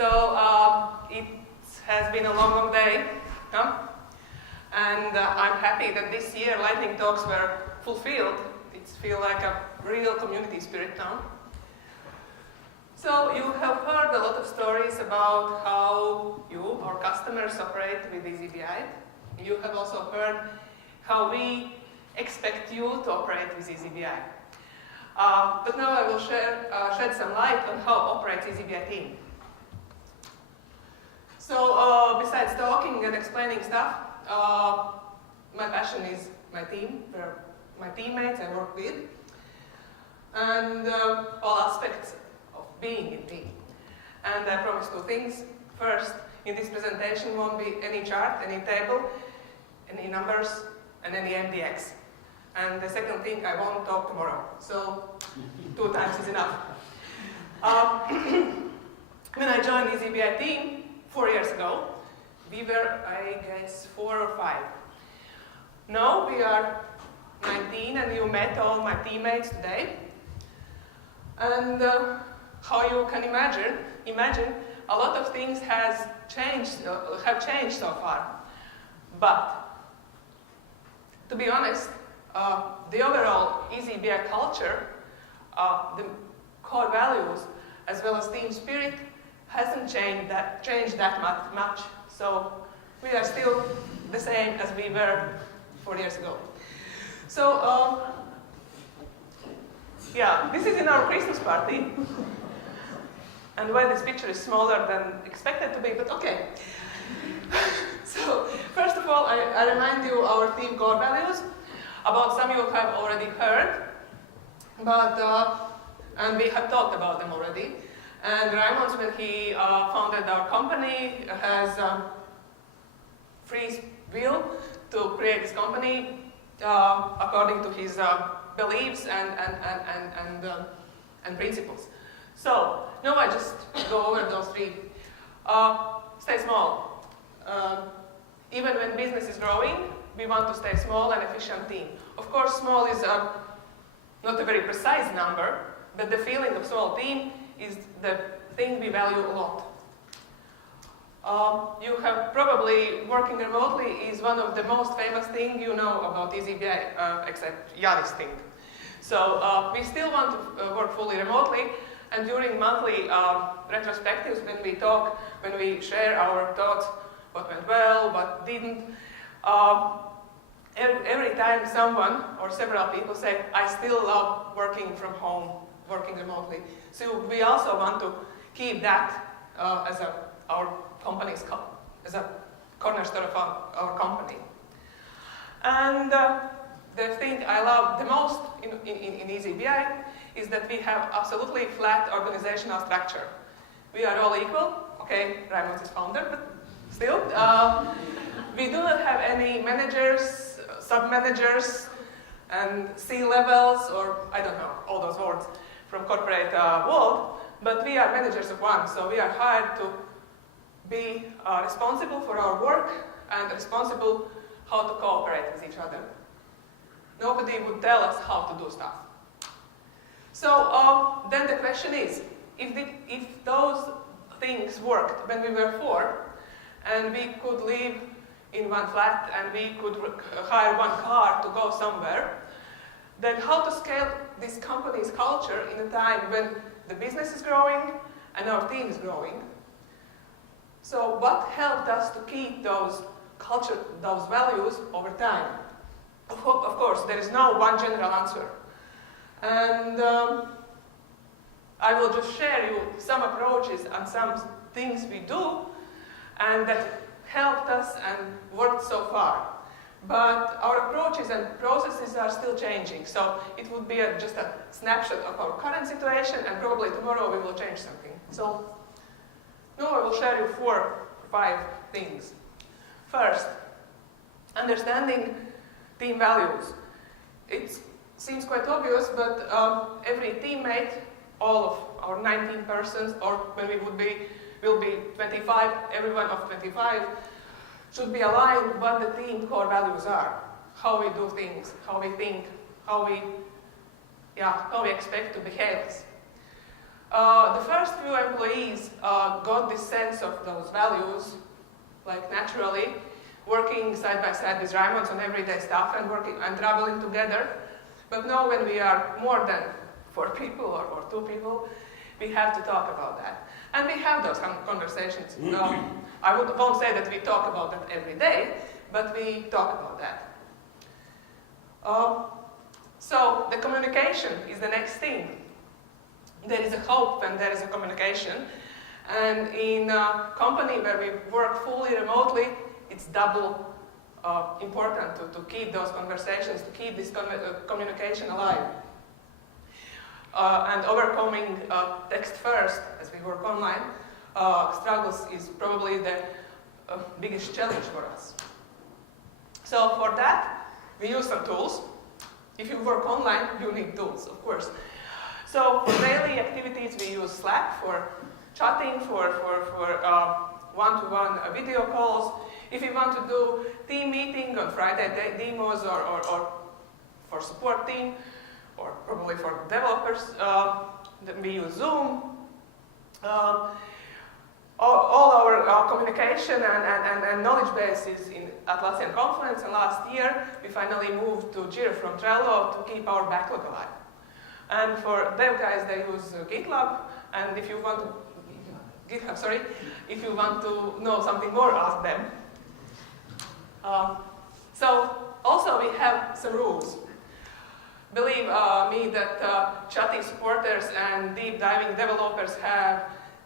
It has been a long, long day, huh? And I'm happy that this year lightning talks were fulfilled. It feels like a real community spirit now. So you have heard a lot of stories about how you, our customers, operate with eazyBI. You have also heard how we expect you to operate with eazyBI. But now I will shed some light on how operates eazyBI team. So besides talking and explaining stuff, my passion is my team, my teammates I work with, and all aspects of being in team. And I promise two things. First, in this presentation won't be any chart, any table, any numbers, and any MDX. And the second thing, I won't talk tomorrow. So 2 times is enough. When I joined eazyBI team 4 years ago, we were, I guess, 4 or 5. Now we are 19, and you met all my teammates today. And how you can imagine a lot of things have changed so far. But to be honest, the overall eazyBI culture, the core values, as well as team spirit, hasn't changed that much. So we are still the same as we were 4 years ago. So yeah, this is in our Christmas party. And why this picture is smaller than expected to be, but okay. So first of all, I remind you our team core values. About some you have already heard, but and we have talked about them already. And Raymond, when he founded our company, has free will to create this company according to his beliefs and principles. So now I just go over those 3. Stay small. Even when business is growing, we want to stay small and efficient team. Of course, small is not a very precise number, but the feeling of small team is the thing we value a lot. You have probably working remotely is one of the most famous things you know about eazyBI, except this thing. So we still want to work fully remotely, and during monthly retrospectives, when we talk, when we share our thoughts, what went well, what didn't, every time someone or several people say, I still love working from home, working remotely. So we also want to keep that as our company's as a cornerstone of our company. And the thing I love the most in eazyBI is that we have absolutely flat organizational structure. We are all equal. Okay, Raymond is founder, but still. We do not have any managers, sub-managers, and C-levels, or I don't know, all those words from corporate world, but we are managers of one, so we are hired to be responsible for our work and responsible how to cooperate with each other. Nobody would tell us how to do stuff. So then the question is, if those things worked when we were 4, and we could live in one flat and we could hire one car to go somewhere, then how to scale this company's culture in a time when the business is growing and our team is growing? So what helped us to keep those values over time? Of course, there is no one general answer. And I will just share you some approaches and some things we do and that helped us and worked so far. But our approaches and processes are still changing, so it would be just a snapshot of our current situation, and probably tomorrow we will change something. So now I will share you 4 or 5 things. First, understanding team values. It seems quite obvious, but every teammate, all of our 19 persons, or when we will be 25, everyone of 25, should be aligned what the team core values are. How we do things, how we think, how we expect to behave. The first few employees got this sense of those values, like naturally, working side by side with Raimonds on everyday stuff and working and traveling together. But now when we are more than 4 people or 2 people, we have to talk about that. And we have those conversations. I won't say that we talk about that every day, but we talk about that. So the communication is the next thing. There is a hope when there is a communication. And in a company where we work fully remotely, it's double important to keep those conversations, to keep this communication alive. And overcoming text first, as we work online, struggles is probably the biggest challenge for us. So for that, we use some tools. If you work online, you need tools, of course. So for daily activities, we use Slack for chatting, for one-to-one video calls. If you want to do team meeting on Friday demos or for support team, or probably for developers, then we use Zoom. All our communication and knowledge base is in Atlassian Confluence, and last year we finally moved to Jira from Trello to keep our backlog alive. And for dev guys, they use GitLab, and if you want to GitHub, sorry, if you want to know something more, ask them. So also we have some rules. Believe me that chatty supporters and deep diving developers have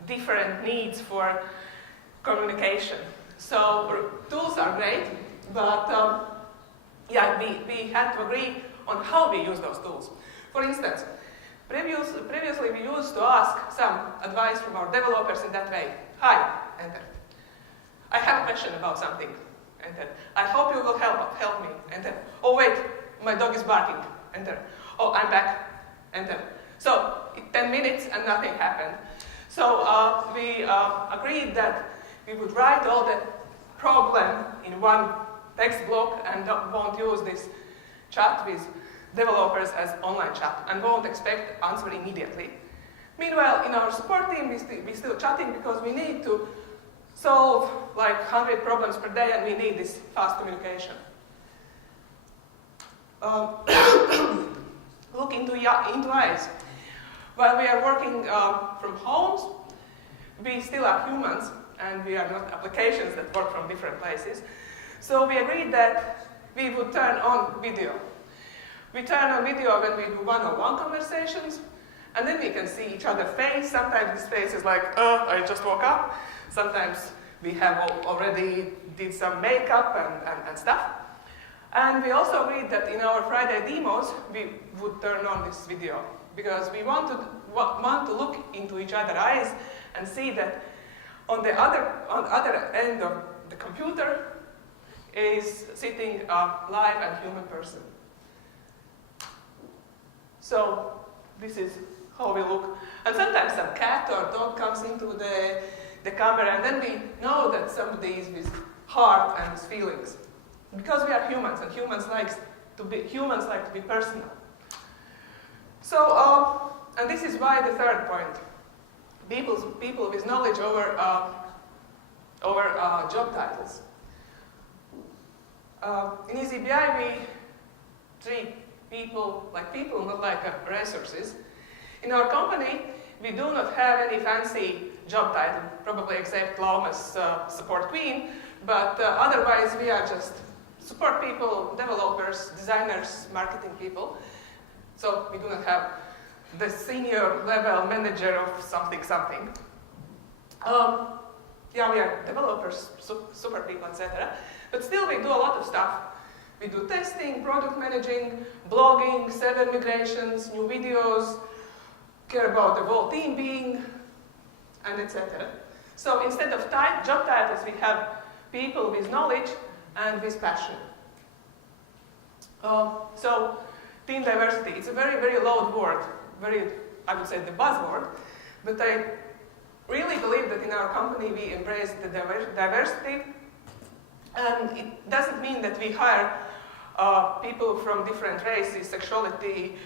different needs for communication. So tools are great, but yeah, we had to agree on how we use those tools. For instance, previously we used to ask some advice from our developers in that way. Hi, enter. I have a question about something, enter. I hope you will help me, enter. Oh wait, my dog is barking, enter. Oh, I'm back, enter. So, 10 minutes and nothing happened. So we agreed that we would write all the problem in one text block and won't use this chat with developers as online chat and won't expect answer immediately. Meanwhile, in our support team, we're still chatting because we need to solve like 100 problems per day and we need this fast communication. Look into eyes. While we are working from homes, we still are humans and we are not applications that work from different places. So we agreed that we would turn on video. We turn on video when we do one-on-one conversations, and then we can see each other's face. Sometimes this face is like, I just woke up. Sometimes we have already did some makeup and stuff. And we also agreed that in our Friday demos, we would turn on this video because we want to look into each other's eyes and see that on the other end of the computer is sitting a live and human person. So this is how we look. And sometimes some cat or dog comes into the camera, and then we know that somebody is with heart and with feelings. Because we are humans, and humans like to be personal. So, and this is why the third point: people with knowledge over job titles. In eazyBI, we treat people like people, not like resources. In our company, we do not have any fancy job title, probably except Lauma's support queen, but otherwise we are just support people, developers, designers, marketing people. So we do not have the senior level manager of something. Yeah, we are developers, super people, etc. But still we do a lot of stuff. We do testing, product managing, blogging, server migrations, new videos, care about the whole team being, and etc. So instead of job titles, we have people with knowledge and with passion. So team diversity, it's a very, very loud word, I would say the buzzword, but I really believe that in our company we embrace the diversity, and it doesn't mean that we hire people from different races, sexuality,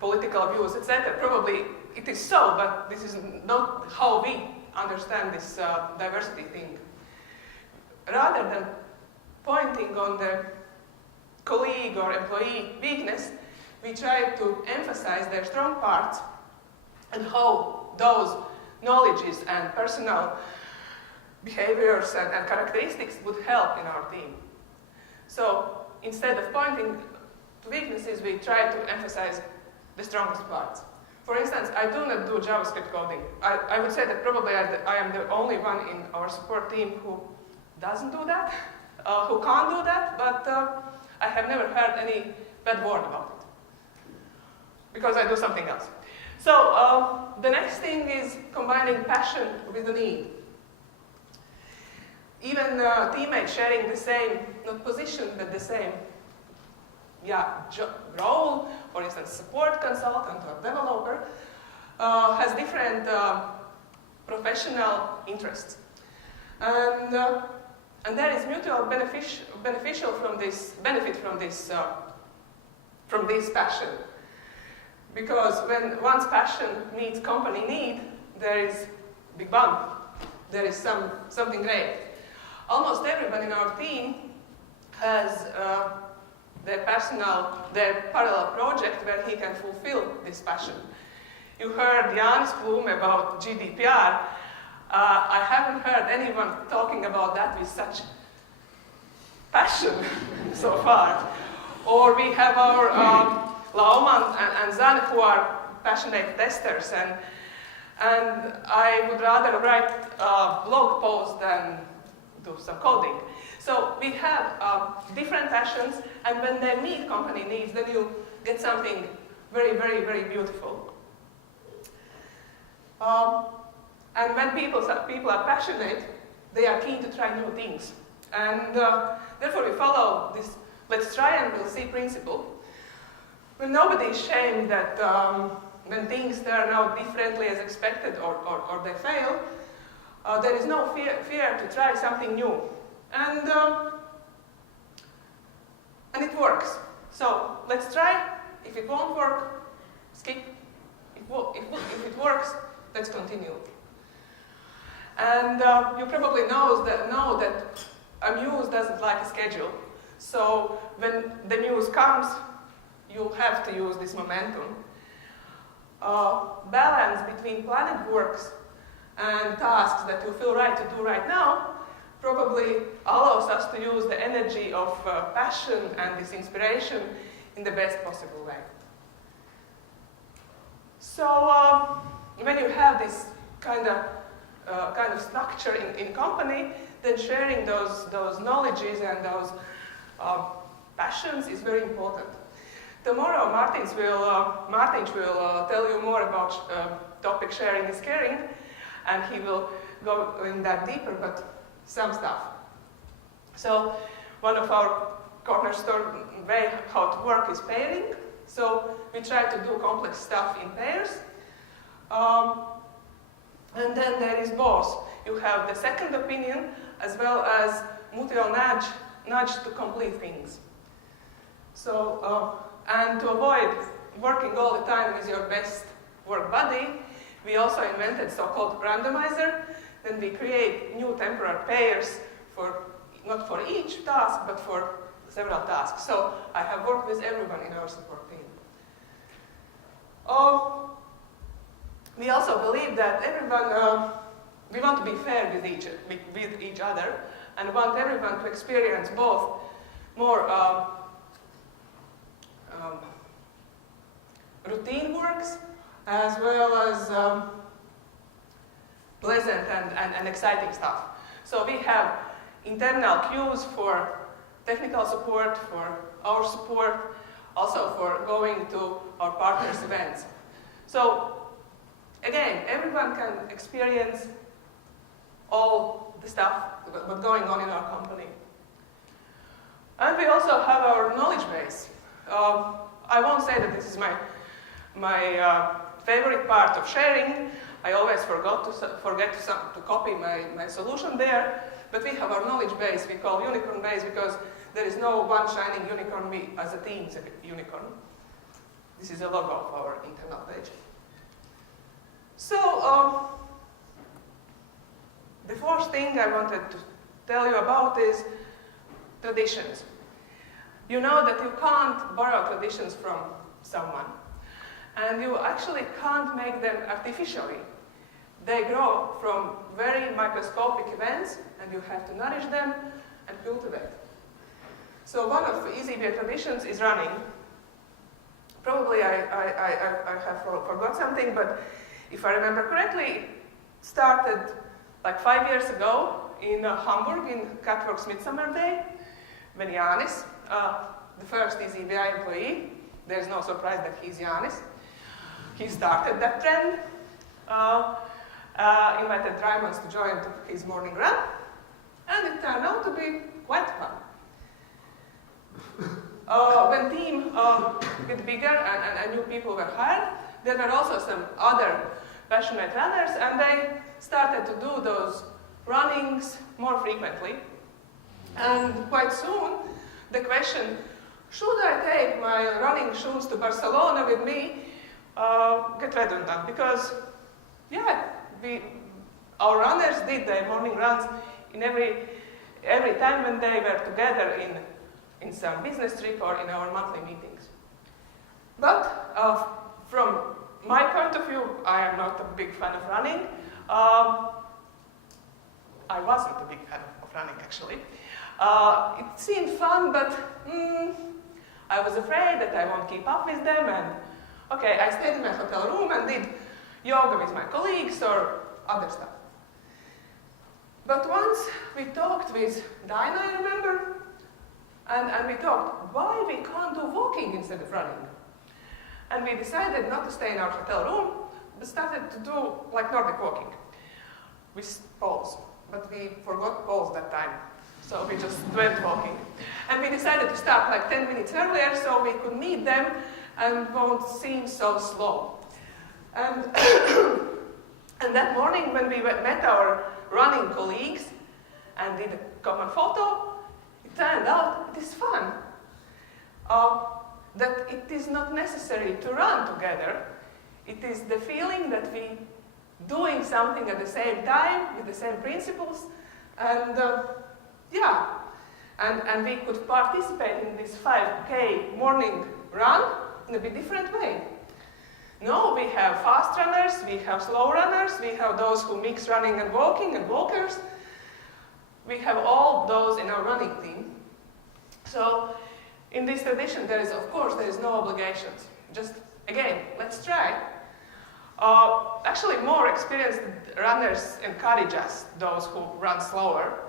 political views, etc. Probably it is so, but this is not how we understand this diversity thing. Rather than pointing on the colleague or employee weakness, we try to emphasize their strong parts and how those knowledges and personal behaviors and characteristics would help in our team. So instead of pointing to weaknesses, we try to emphasize the strongest parts. For instance, I do not do JavaScript coding. I would say that probably I am the only one in our support team who doesn't do that, who can't do that, but I have never heard any bad word about it, because I do something else. So the next thing is combining passion with the need. Even teammates sharing the same, not position, but the same role, for instance, support consultant or developer, has different professional interests. And there is mutual beneficial from this, benefit from this passion. Because when one's passion meets company need, there is big bump. There is something great. Almost everyone in our team has their parallel project where he can fulfill this passion. You heard Jan's Bloom about GDPR. I haven't heard anyone talking about that with such passion so far. Or we have our Lauman and Zan, who are passionate testers, and I would rather write a blog post than do some coding. So we have different passions, and when they meet company needs, then you get something very, very, very beautiful. And when people are passionate, they are keen to try new things. And therefore we follow this let's try and we'll see principle. When nobody is shamed that when things turn out differently as expected or they fail, there is no fear to try something new. And it works. So let's try. If it won't work, skip. If it works, let's continue. And you probably know that a muse doesn't like a schedule. So when the muse comes, you have to use this momentum. Balance between planned works and tasks that you feel right to do right now probably allows us to use the energy of passion and this inspiration in the best possible way. So when you have this kind of structure in company, then sharing those knowledges and those passions is very important. Tomorrow, Martin will tell you more about topic sharing is caring, and he will go in that deeper, but some stuff. So one of our cornerstone way how to work is pairing. So we try to do complex stuff in pairs. And then there is both. You have the second opinion as well as mutual nudge to complete things. So, and to avoid working all the time with your best work buddy, we also invented so-called randomizer. Then we create new temporary pairs not for each task, but for several tasks. So I have worked with everyone in our support team. We also believe that everyone, we want to be fair with each other, and want everyone to experience both more routine works as well as pleasant and exciting stuff. So we have internal queues for technical support, for our support, also for going to our partners' events. So again, everyone can experience all the stuff what's going on in our company. And we also have our knowledge base. I won't say that this is my favorite part of sharing. I always forget to copy my solution there. But we have our knowledge base we call unicorn base because there is no one shining unicorn. We as a team is a unicorn. This is the logo of our internal page. So, the fourth thing I wanted to tell you about is traditions. You know that you can't borrow traditions from someone, and you actually can't make them artificially. They grow from very microscopic events, and you have to nourish them and cultivate. So one of eazyBI traditions is running. Probably I have forgot something, but if I remember correctly, it started like 5 years ago in Hamburg, in Catworks Midsummer Day, when Janis, the first eazyBI employee, there's no surprise that he's Janis, he started that trend, invited Raimons to join his morning run, and it turned out to be quite fun. When the team got bigger and new people were hired, there were also some other passionate runners, and they started to do those runnings more frequently. And quite soon, the question, should I take my running shoes to Barcelona with me, get redundant, because, yeah, our runners did their morning runs in every time when they were together in some business trip or in our monthly meetings. But from my point of view, I am not a big fan of running. I wasn't a big fan of running, actually. It seemed fun, but I was afraid that I won't keep up with them, and okay, I stayed in my hotel room and did yoga with my colleagues or other stuff. But once we talked with Dinah, I remember, and we talked, why we can't do walking instead of running? And we decided not to stay in our hotel room, but started to do like Nordic walking with poles. But we forgot poles that time, so we just went walking. And we decided to start like 10 minutes earlier so we could meet them and won't seem so slow. And, and that morning when we met our running colleagues and did a common photo, it turned out it is fun. That it is not necessary to run together. It is the feeling that we doing something at the same time with the same principles, and yeah, and we could participate in this 5K morning run in a bit different way. No, we have fast runners, we have slow runners, we have those who mix running and walkers. We have all those in our running team. So in this tradition, there is no obligations. Just, again, let's try. Actually, more experienced runners encourage us, those who run slower.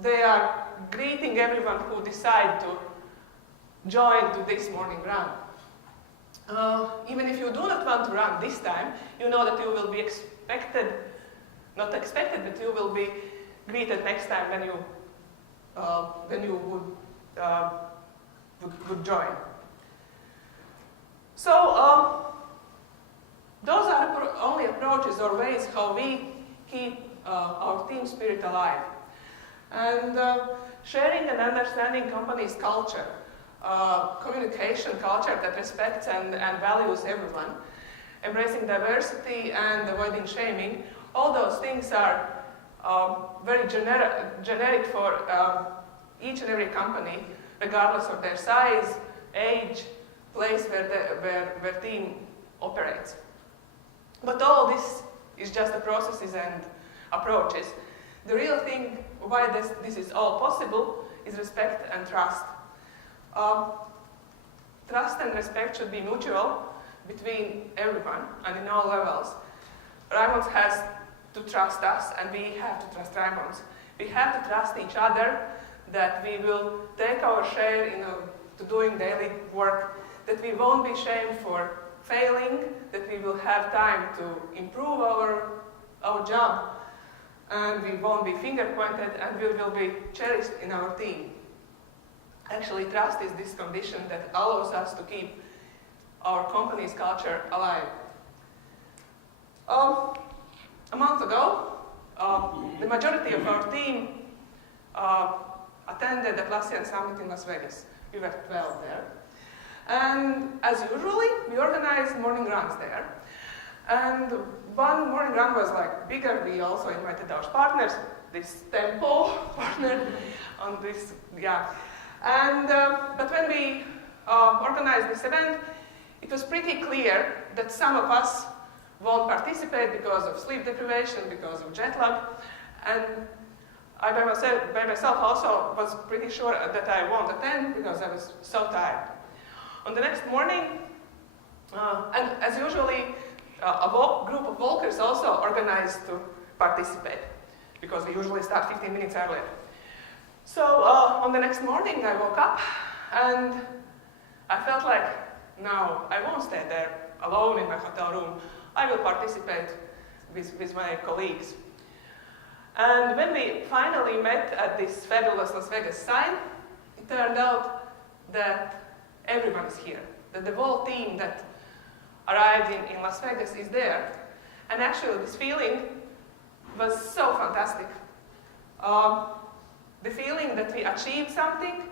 They are greeting everyone who decide to join to this morning run. Even if you do not want to run this time, you know that you will be not expected, but you will be greeted next time when you would join. So those are only approaches or ways how we keep our team spirit alive. And sharing and understanding company's culture, communication culture that respects and values everyone, embracing diversity and avoiding shaming, all those things are very generic for each and every company, regardless of their size, age, place where team operates. But all this is just the processes and approaches. The real thing why this is all possible is respect and trust. Trust and respect should be mutual between everyone and in all levels. Raimons has to trust us, and we have to trust Raimons. We have to trust each other that we will take our share to doing daily work, that we won't be shamed for failing, that we will have time to improve our job, and we won't be finger pointed, and we will be cherished in our team. Actually, trust is this condition that allows us to keep our company's culture alive. A month ago, the majority of our team attended the Atlassian Summit in Las Vegas. We were 12 there. And as usually, we organized morning runs there. And one morning run was like bigger. We also invited our partners, this tempo partner on this, yeah. And, but when we organized this event, it was pretty clear that some of us won't participate because of sleep deprivation, because of jet lag. And I by myself also was pretty sure that I won't attend because I was so tired. On the next morning, and as usually, a group of walkers also organized to participate because we usually start 15 minutes earlier. So on the next morning, I woke up and I felt like, no, I won't stay there alone in my hotel room. I will participate with my colleagues. And when we finally met at this fabulous Las Vegas sign, it turned out that everyone is here, that the whole team that arrived in Las Vegas is there. And actually, this feeling was so fantastic. The feeling that we achieved something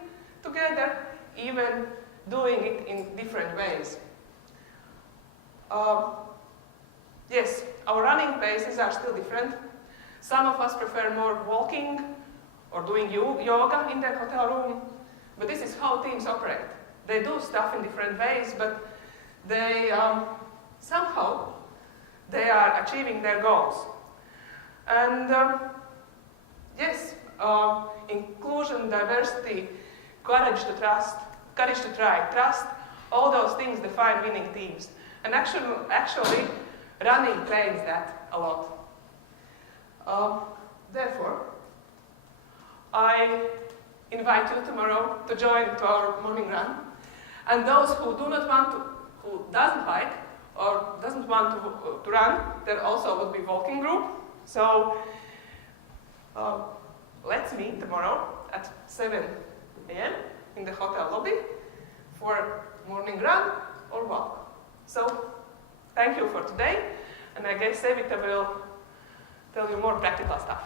together, even doing it in different ways. Yes, our running paces are still different. Some of us prefer more walking or doing yoga in their hotel room, but this is how teams operate. They do stuff in different ways, but they somehow they are achieving their goals. And yes, inclusion, diversity, courage to trust, courage to try, trust, all those things define winning teams. And actually running claims that a lot. Therefore, I invite you tomorrow to join to our morning run. And those who do not want to, who doesn't bike or doesn't want to run, there also would be walking group. So let's meet tomorrow at 7 a.m. in the hotel lobby for morning run or walk. So thank you for today, and I guess Evita will tell you more practical stuff.